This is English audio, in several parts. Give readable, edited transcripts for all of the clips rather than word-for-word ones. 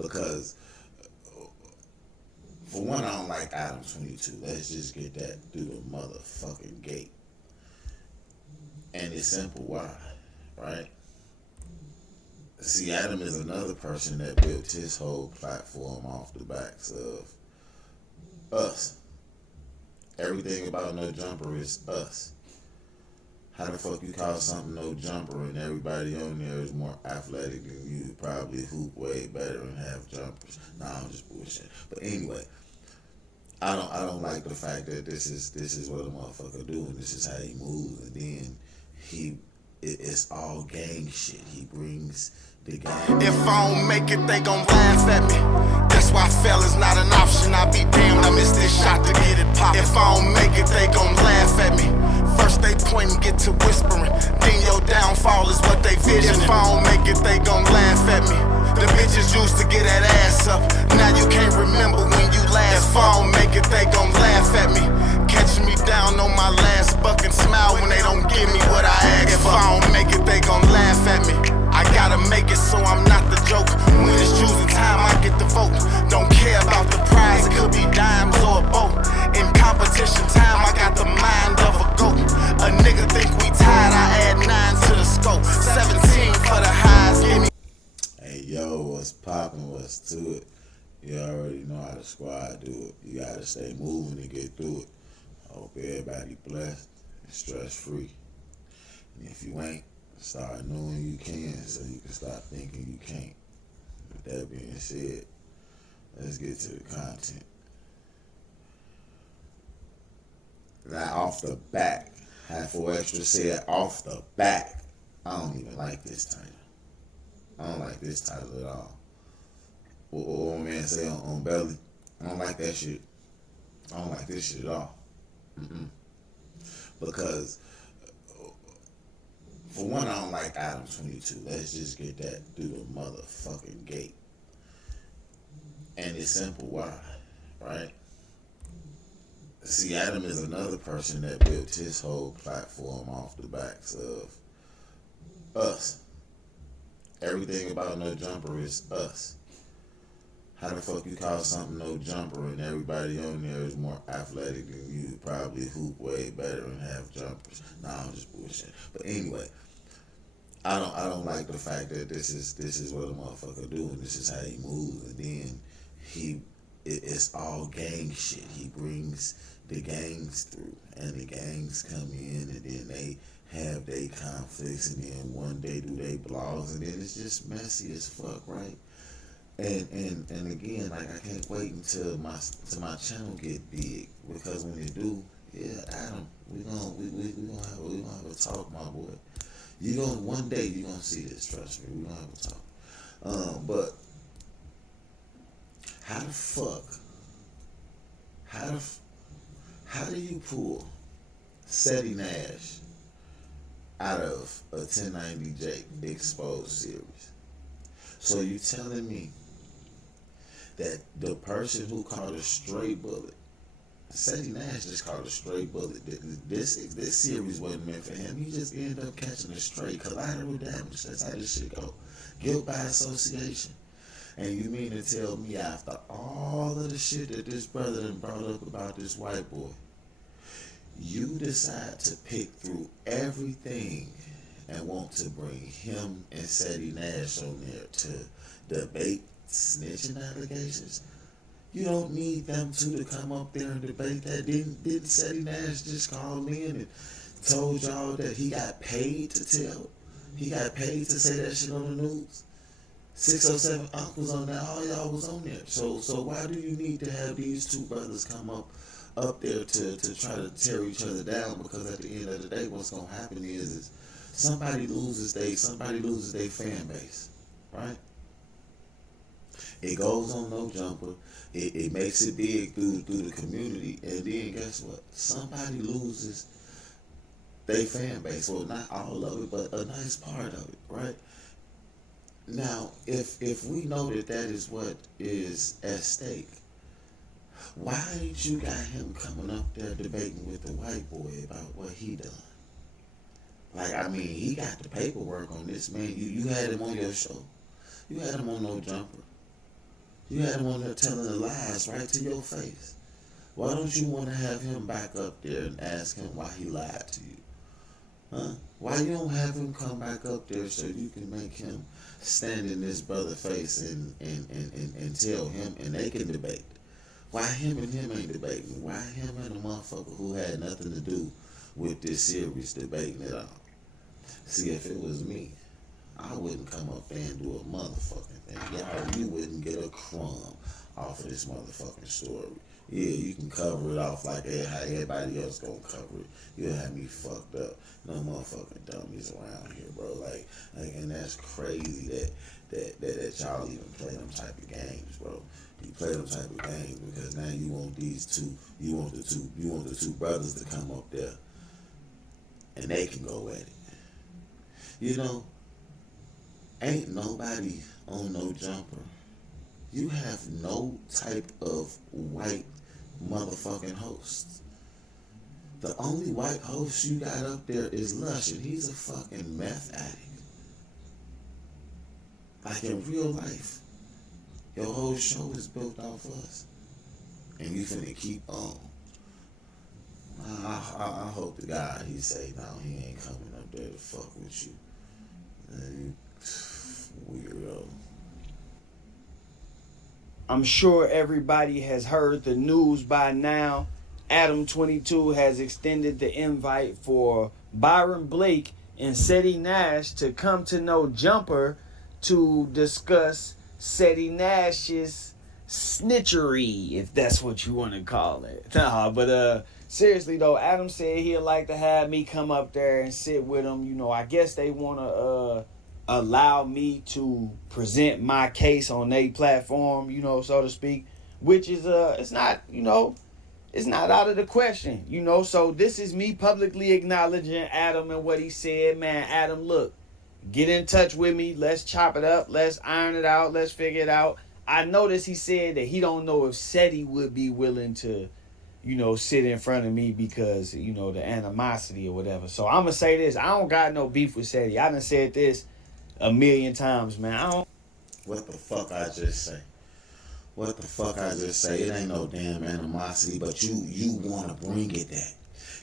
Because for one, I don't like item 22. Let's just get that through the motherfucking gate. And it's simple why, right? See, Adam is another person that built his whole platform off the backs of us. Everything about No Jumper is us. How the fuck you call something No Jumper and everybody on there is more athletic than you? Probably hoop way better and have jumpers. Nah, I'm just bullshit. But anyway, I don't like the fact that this is what a motherfucker do and this is how he moves, and then it's all gang shit. He brings the gang. If I don't make it, they gon' laugh at me. That's why failing's not an option. I be damned, I missed this shot to get it poppin'. If I don't make it, they gon' laugh at me. First they point and get to whispering, then your downfall is what they vision. If I don't make it, they gon' laugh at me. The bitches used to get that ass up. Now you can't remember when you last. If I don't make it, they gon' laugh at me. Catching me down on my last buck and smile when they don't give me what I asked for. If I don't make it, they gon' laugh at me. I gotta make it so I'm not the joke. When it's choosing time, I get the vote. Don't care about the prize, it could be dimes or a boat. In competition time, I got the mind of a goat. A nigga think we tired, I add 9 to the scope. 17 for the highs, give me. Hey yo, what's poppin', what's to it? You already know how the squad do it. You gotta stay moving to get through it. I hope everybody blessed and stress free. And if you ain't, start knowing you can so you can stop thinking you can't. With that being said, let's get to the content. Now off the back, half or extra said off the back, I don't even like this title. I don't like this title at all. What my man say on Belly, I don't like that shit. I don't like this shit at all. Because for one, I don't like item 22. Let's just get that through the motherfucking gate. And it's simple why, right? See, Adam is another person that built his whole platform off the backs of us. Everything about No Jumper is us. How the fuck you call something No Jumper and everybody on there is more athletic than you? Probably hoop way better and have jumpers. Nah, I'm just bullshit. But anyway, I don't like the fact that this is what a motherfucker do and this is how he moves, and then it's all gang shit. He brings the gangs through, and the gangs come in, and then they have their conflicts, and then one day do they blogs, and then it's just messy as fuck, right? And again, like, I can't wait until my channel get big, because when it do, yeah, Adam, we gonna have a talk, my boy. One day you gonna see this, trust me. We gonna have a talk. But how the fuck? How do you pull Ceddie Nash out of a 1090J exposed series? So you telling me that the person who caught a stray bullet, Ceddie Nash just caught a stray bullet. This series wasn't meant for him. He just ended up catching a stray. Collateral damage. That's how this shit go. Guilt by association. And you mean to tell me after all of the shit that this brother done brought up about this white boy, you decide to pick through everything and want to bring him and Ceddie Nash on there to debate snitching allegations? You don't need them two to come up there and debate that. Didn't Ceddie Nash just call in and told y'all that he got paid to tell? He got paid to say that shit on the news? 607 uncles on there, all y'all was on there. So why do you need to have these two brothers come up there to try to tear each other down? Because at the end of the day, what's gonna happen is somebody loses their fan base, right? It goes on No Jumper. It makes it big through the community, and then guess what? Somebody loses their fan base. Well, not all of it, but a nice part of it, right? Now, if we know that is what is at stake, why ain't you got him coming up there debating with the white boy about what he done? Like, I mean, he got the paperwork on this, man. You had him on your show. You had him on No Jumper. You had him on there telling the lies right to your face. Why don't you want to have him back up there and ask him why he lied to you? Huh? Why you don't have him come back up there so you can make him stand in this brother's face and tell him and they can debate? Why him and him ain't debating? Why him and a motherfucker who had nothing to do with this series debating it all? See, if it was me, I wouldn't come up there and do a motherfucking thing. Y'all, you wouldn't get a crumb off of this motherfucking story. Yeah, you can cover it off like how everybody else gonna cover it. You'll have me fucked up. No motherfucking dummies around here, bro. Like, and that's crazy that y'all even play them type of games, bro. You play them type of games because now you want you want the two brothers to come up there and they can go at it. You know, ain't nobody on no jumper. You have no type of white motherfucking host. The only white host you got up there is Lush, and he's a fucking meth addict. Like in real life, your whole show is built off us, and you finna keep on. I hope to God he say no, he ain't coming up there to fuck with you. You weirdo. I'm sure everybody has heard the news by now. Adam 22 has extended the invite for Byron Blake and Ceddie Nash to come to No Jumper to discuss Ceddie Nash's snitchery, if that's what you want to call it. Nah, but seriously though, Adam said he'd like to have me come up there and sit with him. You know, I guess they want to allow me to present my case on their platform, you know, so to speak, which is it's not, you know, it's not out of the question, you know. So this is me publicly acknowledging Adam and what he said. Man, Adam, look, get in touch with me. Let's chop it up. Let's iron it out. Let's figure it out. I noticed he said that he don't know if Ceddie would be willing to, you know, sit in front of me because, you know, the animosity or whatever. So I'm going to say this. I don't got no beef with Ceddie. I done said this a million times, man. I don't. What the fuck I just say? What the fuck I just say? It ain't no damn animosity, but you want to bring it that.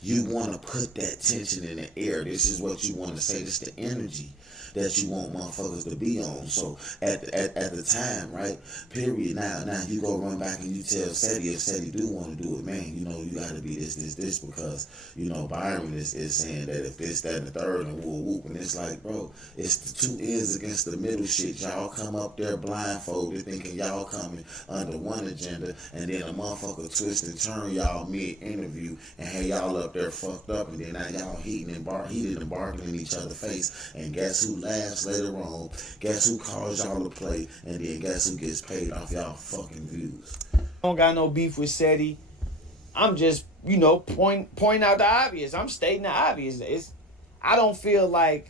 You want to put that tension in the air. This is what you want to say. This is the energy that you want motherfuckers to be on. So at the time, right? Period. Now you go run back and you tell Ceddie, if Ceddie do want to do it, man, you know, you got to be this because, you know, Byron is saying that if this, that, and the third, and whoop. And it's like, bro, it's the two ends against the middle shit. Y'all come up there blindfolded thinking y'all coming under one agenda, and then a motherfucker twist and turn y'all mid-interview and have y'all up there fucked up, and then now y'all heated and barking in each other's face, and guess who laughs later on? Guess who calls y'all to play? And then guess who gets paid off y'all fucking views? I don't got no beef with Ceddie. I'm just, you know, point out the obvious. I'm stating the obvious. I don't feel like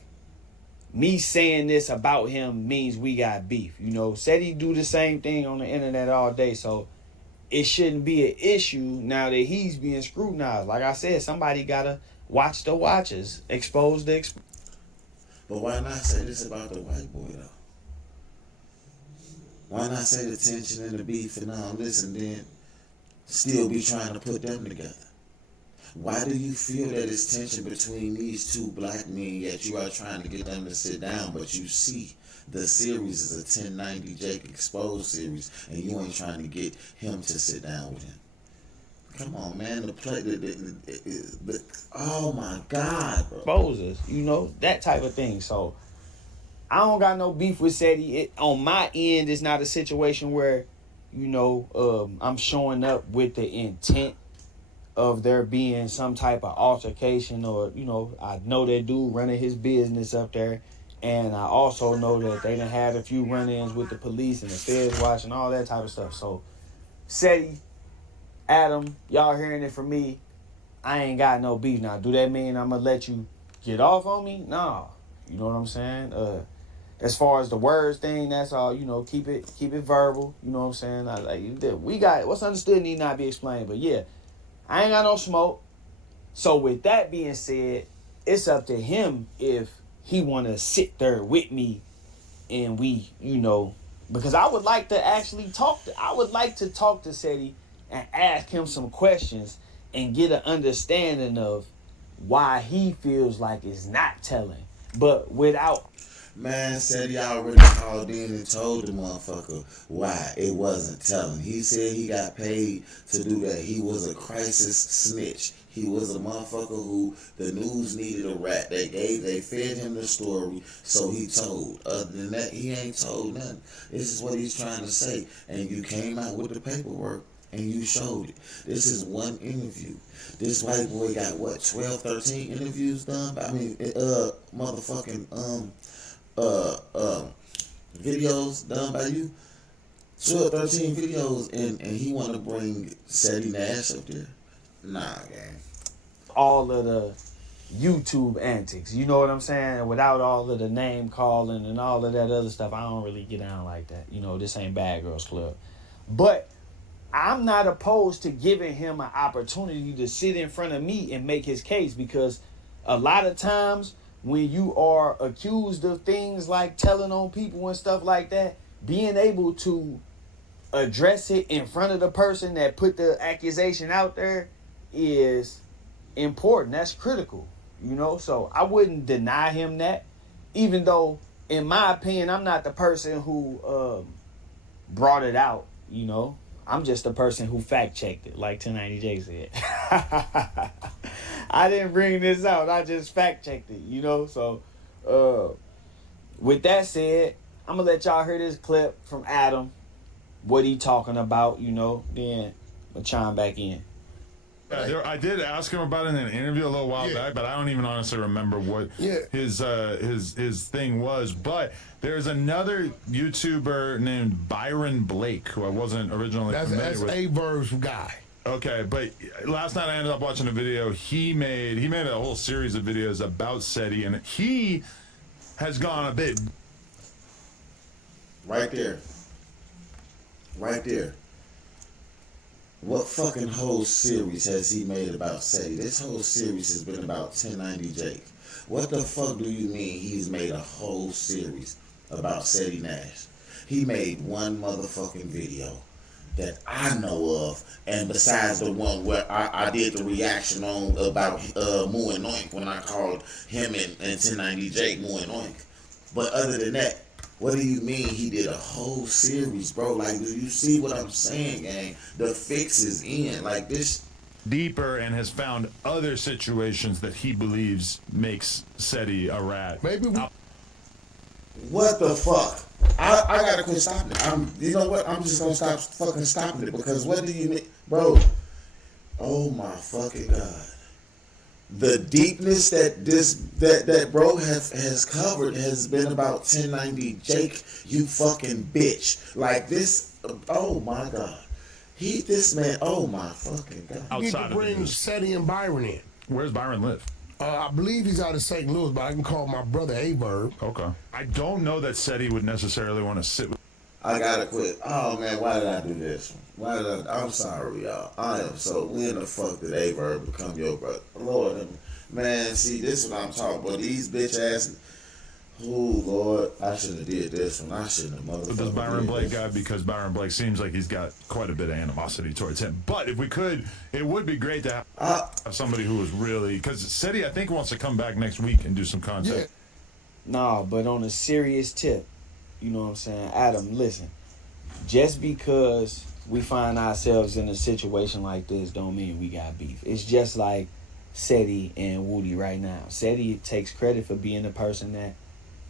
me saying this about him means we got beef. You know, Ceddie do the same thing on the internet all day, so it shouldn't be an issue now that he's being scrutinized. Like I said, somebody gotta watch the watchers, expose the But why not say this about the white boy, though? Why not say the tension and the beef and all this and then still be trying to put them together? Why do you feel that it's tension between these two black men, yet you are trying to get them to sit down, but you see the series is a 1090 Jake Exposed series, and you ain't trying to get him to sit down with him? Come on, man. Oh my God, bro. exposers, you know, that type of thing. So I don't got no beef with Ceddie. On my end, it's not a situation where, you know, I'm showing up with the intent of there being some type of altercation, or, you know, I know that dude running his business up there, and I also know that they done had a few run-ins with the police and the feds watching, all that type of stuff. So Ceddie, Adam, y'all hearing it from me, I ain't got no beef. Now, do that mean I'm gonna let you get off on me? Nah. You know what I'm saying? As far as the words thing, that's all, you know, keep it verbal. You know what I'm saying? We got what's understood need not be explained. But yeah, I ain't got no smoke. So with that being said, it's up to him if he wanna sit there with me and we, you know, Because I would like to actually talk to Ceddie and ask him some questions and get an understanding of why he feels like it's not telling. But without... Man said he already called in and told the motherfucker why it wasn't telling. He said he got paid to do that. He was a crisis snitch. He was a motherfucker who the news needed a rat. They fed him the story, so he told. Other than that, he ain't told nothing. This is what he's trying to say. And you came out with the paperwork and you showed it. This is one interview. This white boy got what, 12, 13 interviews done? I mean, motherfucking videos done by you. 12, 13 videos, and he want to bring Ceddie Nash up there. Nah, gang. All of the YouTube antics, you know what I'm saying? Without all of the name calling and all of that other stuff, I don't really get down like that. You know, this ain't Bad Girls Club. But I'm not opposed to giving him an opportunity to sit in front of me and make his case, because a lot of times when you are accused of things like telling on people and stuff like that, being able to address it in front of the person that put the accusation out there is important. That's critical, you know? So I wouldn't deny him that, even though, in my opinion, I'm not the person who brought it out, you know? I'm just the person who fact-checked it, like 1090J said. I didn't bring this out. I just fact-checked it, you know? So, with that said, I'm going to let y'all hear this clip from Adam, what he talking about, you know? Then I'll chime back in. I did ask him about it in an interview a little while back, but I don't even honestly remember what his thing was. But there's another YouTuber named Byron Blake, who I wasn't originally familiar with. That's A-Verb's guy. Okay, but last night I ended up watching a video. He made a whole series of videos about Ceddie, and he has gone a bit. Right there. What fucking whole series has he made about Ceddie? This whole series has been about 1090 Jake. What the fuck do you mean he's made a whole series about Ceddie Nash? He made one motherfucking video that I know of, and besides the one where I did the reaction on about Moo and Oink when I called him and 1090 Jake Moo and Oink. But other than that, what do you mean he did a whole series, bro? Like, do you see what I'm saying, gang? The fix is in. Like, this deeper and has found other situations that he believes makes Ceddie a rat. Maybe we... What the fuck? I gotta quit stopping it. You know what? I'm just gonna stop fucking stopping it, because what do you mean? Bro, oh my fucking God. The deepness that bro has covered has been about 1090 Jake, you fucking bitch. Like this, oh my God. This man, oh my fucking God. You need to bring Ceddie and Byron in. Where's Byron live? I believe he's out of St. Louis, but I can call my brother A-Verb. Okay. I don't know that Ceddie would necessarily want to sit with... I gotta quit. Oh man, why did I do this? I'm sorry, y'all. I am so... When the fuck did A-Verb become your brother? Lord, man, see, this is what I'm talking about. These bitch ass... Oh, Lord, I should have did this one. I shouldn't have motherfucking... Does Byron Blake guy, because Byron Blake seems like he's got quite a bit of animosity towards him. But if we could, it would be great to have somebody who was really... Because Ceddie, I think, wants to come back next week and do some content. Yeah. Nah, but on a serious tip, you know what I'm saying? Adam, listen. Just because we find ourselves in a situation like this don't mean we got beef. It's just like Ceddie and Woody right now. Ceddie takes credit for being the person that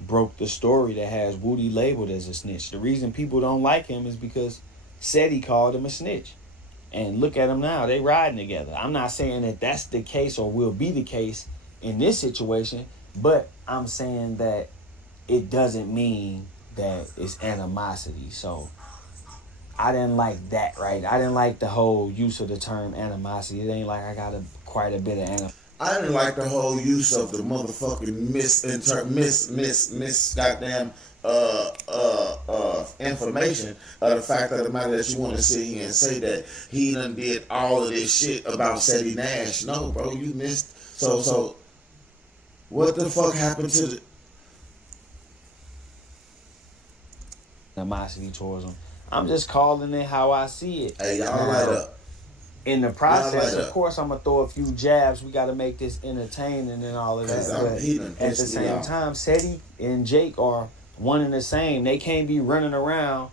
broke the story that has Woody labeled as a snitch. The reason people don't like him is because Ceddie called him a snitch. And look at them now. They riding together. I'm not saying that that's the case or will be the case in this situation, but I'm saying that it doesn't mean that it's animosity. So I didn't like that, right? I didn't like the whole use of the term animosity. It ain't like I got quite a bit of animosity. I didn't like the whole use of the motherfucking goddamn information. The fact of the matter that you want to sit here and say that he done did all of this shit about Ceddie Nash. No, bro, you missed. So what the fuck happened to the... animosity towards him. I'm just calling it how I see it. Hey, y'all light up. In the process, light of up. course, I'm gonna throw a few jabs. We got to make this entertaining and all of that. But at the same time, Ceddie and Jake are one and the same. They can't be running around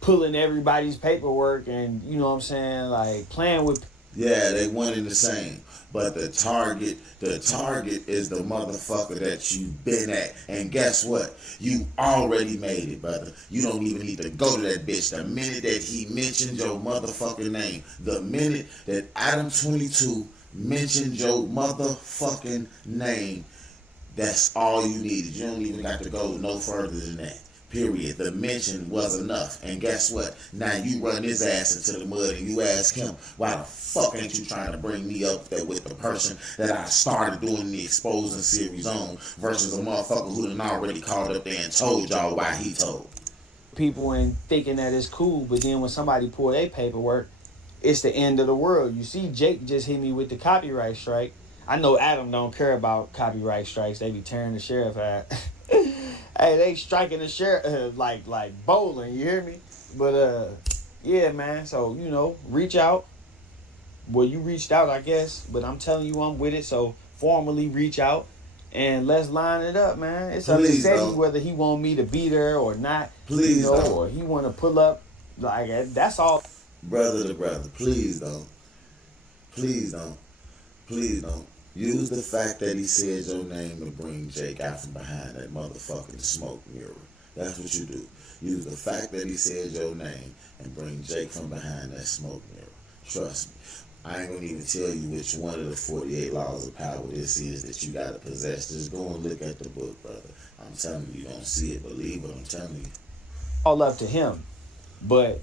pulling everybody's paperwork and, you know what I'm saying, like playing with. Yeah, they one and the same. But the target is the motherfucker that you've been at. And guess what? You already made it, brother. You don't even need to go to that bitch. The minute that he mentioned your motherfucking name, the minute that Adam 22 mentioned your motherfucking name, that's all you needed. You don't even got to go no further than that. Period. The mention was enough. And guess what? Now you run his ass into the mud and you ask him, why the fuck ain't you trying to bring me up there with the person that I started doing the exposing series on versus a motherfucker who done already called up there and told y'all why he told. People and thinking that it's cool, but then when somebody pull their paperwork, it's the end of the world. You see, Jake just hit me with the copyright strike. I know Adam don't care about copyright strikes. They be tearing the sheriff out. Hey, they striking the sheriff like bowling. You hear me? But yeah, man. So you know, reach out. Well, you reached out, I guess. But I'm telling you, I'm with it. So formally reach out and let's line it up, man. It's up to Ceddie whether he want me to be there or not. Please, you know, or he want to pull up. Like that's all. Brother to brother, please don't. Please don't. Please don't. Use the fact that he said your name to bring Jake out from behind that motherfucking smoke mirror. That's what you do. Use the fact that he said your name and bring Jake from behind that smoke mirror. Trust me. I ain't gonna even tell you which one of the 48 laws of power this is that you gotta possess. Just go and look at the book, brother. I'm telling you, you don't see it, believe what I'm telling you. All up to him. But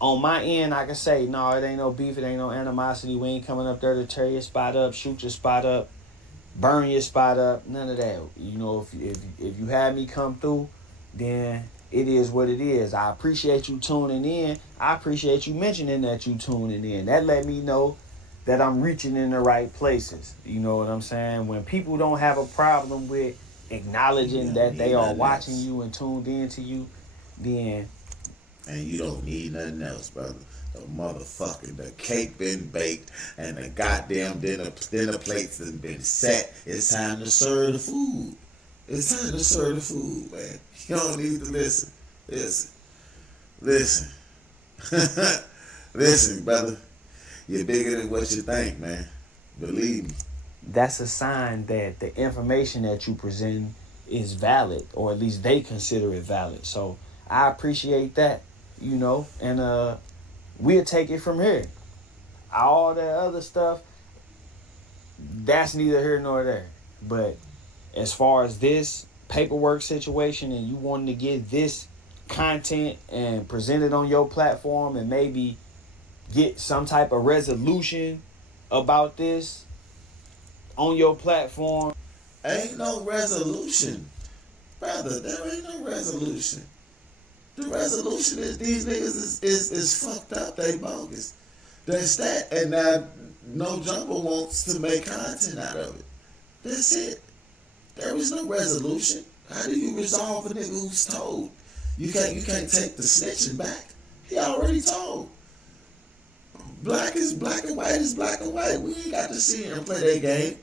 on my end, I can say, no, it ain't no beef, it ain't no animosity. We ain't coming up there to tear your spot up, shoot your spot up, burn your spot up, none of that. You know, if you had me come through, then it is what it is. I appreciate you tuning in. I appreciate you mentioning that you tuning in. That let me know that I'm reaching in the right places. You know what I'm saying? When people don't have a problem with acknowledging that they are watching you and tuned in to you, then... And you don't need nothing else, brother. The cake been baked and the goddamn dinner plates has been set. It's time to serve the food. It's time to serve the food, man. You don't need to listen. Listen. Listen, brother. You're bigger than what you think, man. Believe me. That's a sign that the information that you present is valid, or at least they consider it valid. So I appreciate that. You know, and we'll take it from here. All that other stuff, that's neither here nor there. But as far as this paperwork situation and you wanting to get this content and present it on your platform and maybe get some type of resolution about this on your platform. Ain't no resolution. Brother, there ain't no resolution. The resolution is these niggas is fucked up. They bogus. That's that. And now No Jumper wants to make content out of it. That's it. There is no resolution. How do you resolve a nigga who's told? You can't take the snitching back. He already told. Black is black and white is black and white. We ain't got to sit here and play that game.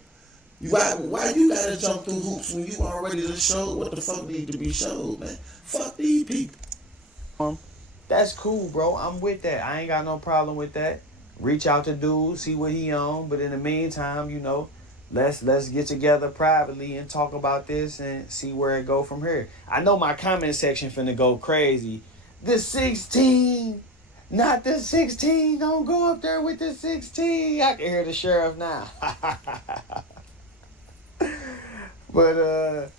Why you gotta jump through hoops when you already done showed what the fuck need to be showed, man? Fuck these people. That's cool, bro. I'm with that. I ain't got no problem with that. Reach out to dude, see what he on. But in the meantime, you know, let's get together privately and talk about this and see where it go from here. I know my comment section finna go crazy. The 16, not the 16. Don't go up there with the 16. I can hear the sheriff now. But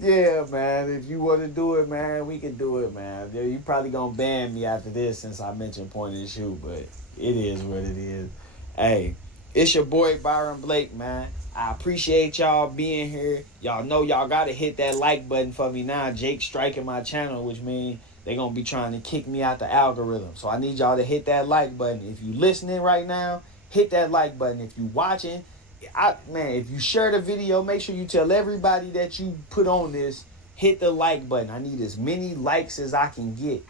yeah, man, if you want to do it, man, we can do it, man. You probably gonna ban me after this since I mentioned point and shoot, but it is what it is. Hey, it's your boy Byron Blake, man. I appreciate y'all being here. Y'all know y'all gotta hit that like button for me now. Jake striking my channel, which means they gonna be trying to kick me out the algorithm. So I need y'all to hit that like button. If you listening right now, hit that like button. If you watching, if you share the video, make sure you tell everybody that you put on this, hit the like button. I need as many likes as I can get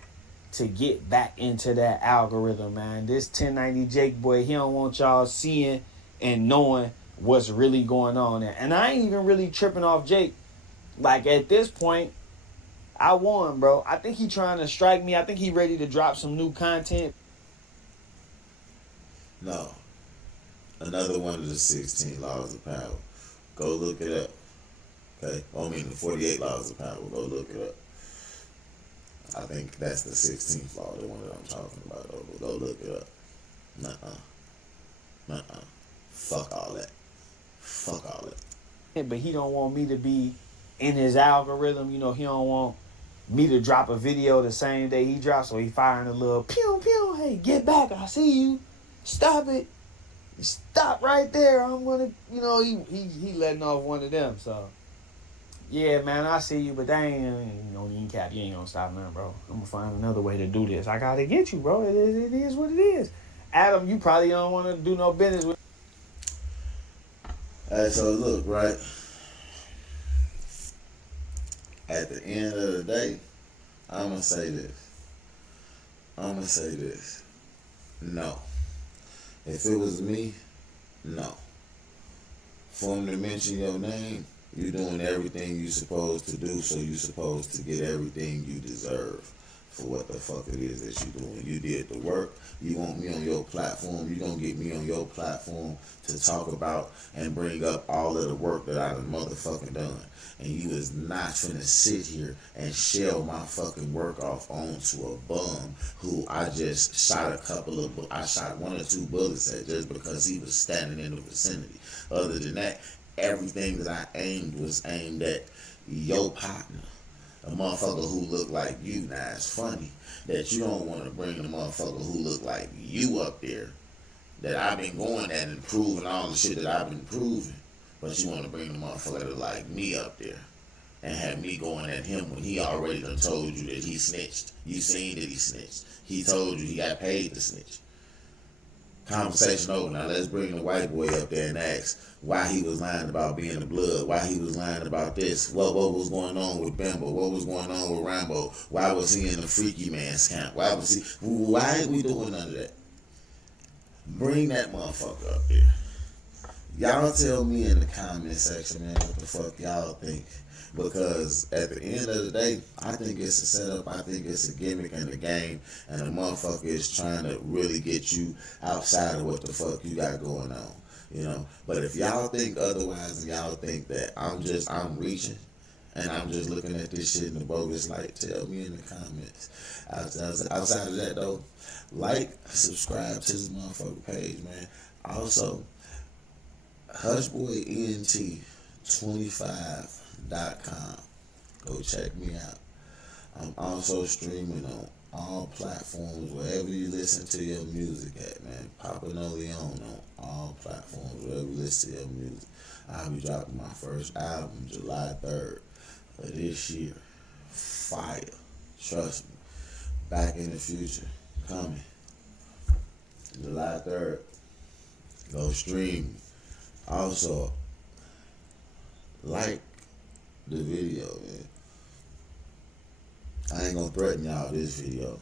to get back into that algorithm, man. This 1090 Jake boy, he don't want y'all seeing and knowing what's really going on there. And I ain't even really tripping off Jake. Like, at this point, I won, bro. I think he trying to strike me. I think he ready to drop some new content. No. Another one of the 16 laws of power. Go look it up. Okay? I mean, the 48 laws of power. Go look it up. I think that's the 16th law, the one that I'm talking about, though. But go look it up. Nuh-uh. Fuck all that. Fuck all that. But he don't want me to be in his algorithm. You know, he don't want me to drop a video the same day he drops, so he firing a little pew pew. Hey, get back! I see you. Stop it. Stop right there. I'm gonna, you know, he letting off one of them. So yeah, man, I see you, but they ain't, you know, you ain't cap. You ain't gonna stop nothing, bro. I'm gonna find another way to do this. I gotta get you, bro. It is what it is. Adam, you probably don't want to do no business with. Hey, so look, right? At the end of the day, I'm gonna say this. No. If it was me, no. For him to mention your name, you're doing everything you're supposed to do, so you're supposed to get everything you deserve for what the fuck it is that you're doing. You did the work. You want me on your platform. You're going to get me on your platform to talk about and bring up all of the work that I done motherfucking done. And you is not finna sit here and shell my fucking work off onto a bum who I just shot I shot 1 or 2 bullets at just because he was standing in the vicinity. Other than that, everything that I aimed was aimed at your partner. A motherfucker who look like you. Now, it's funny that you don't want to bring the motherfucker who look like you up there that I've been going at and proving all the shit that I've been proving. But you want to bring the motherfucker like me up there and have me going at him when he already done told you that he snitched. You seen that he snitched. He told you he got paid to snitch. Conversation over. Now let's bring the white boy up there and ask why he was lying about being the blood, why he was lying about this, what was going on with Bimbo, what was going on with Rambo, why was he in the freaky man's camp, why ain't we doing none of that? Bring that motherfucker up there. Y'all tell me in the comment section, man, what the fuck y'all think. Because at the end of the day, I think it's a setup, I think it's a gimmick and a game, and the motherfucker is trying to really get you outside of what the fuck you got going on, you know. But if y'all think otherwise and y'all think that I'm reaching and I'm just looking at this shit in the bogus light, tell me in the comments. Outside of that though, like, subscribe to this motherfucker page, man. Also, HushBoyENT25.com. Go check me out. I'm also streaming on all platforms, wherever you listen to your music at, man. Papa No Leon on all platforms, wherever you listen to your music. I'll be dropping my first album July 3rd of this year. Fire. Trust me. Back in the future. Coming. July 3rd. Go stream. Also, like the video, man. I ain't gonna threaten y'all this video.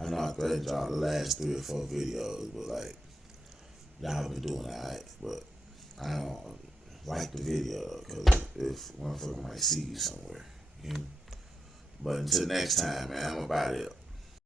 I know I threatened y'all the last 3 or 4 videos, but like, y'all been doing alright. But I don't like the video, because if motherfucker might see you somewhere, you know? But until next time, man, I'm about it.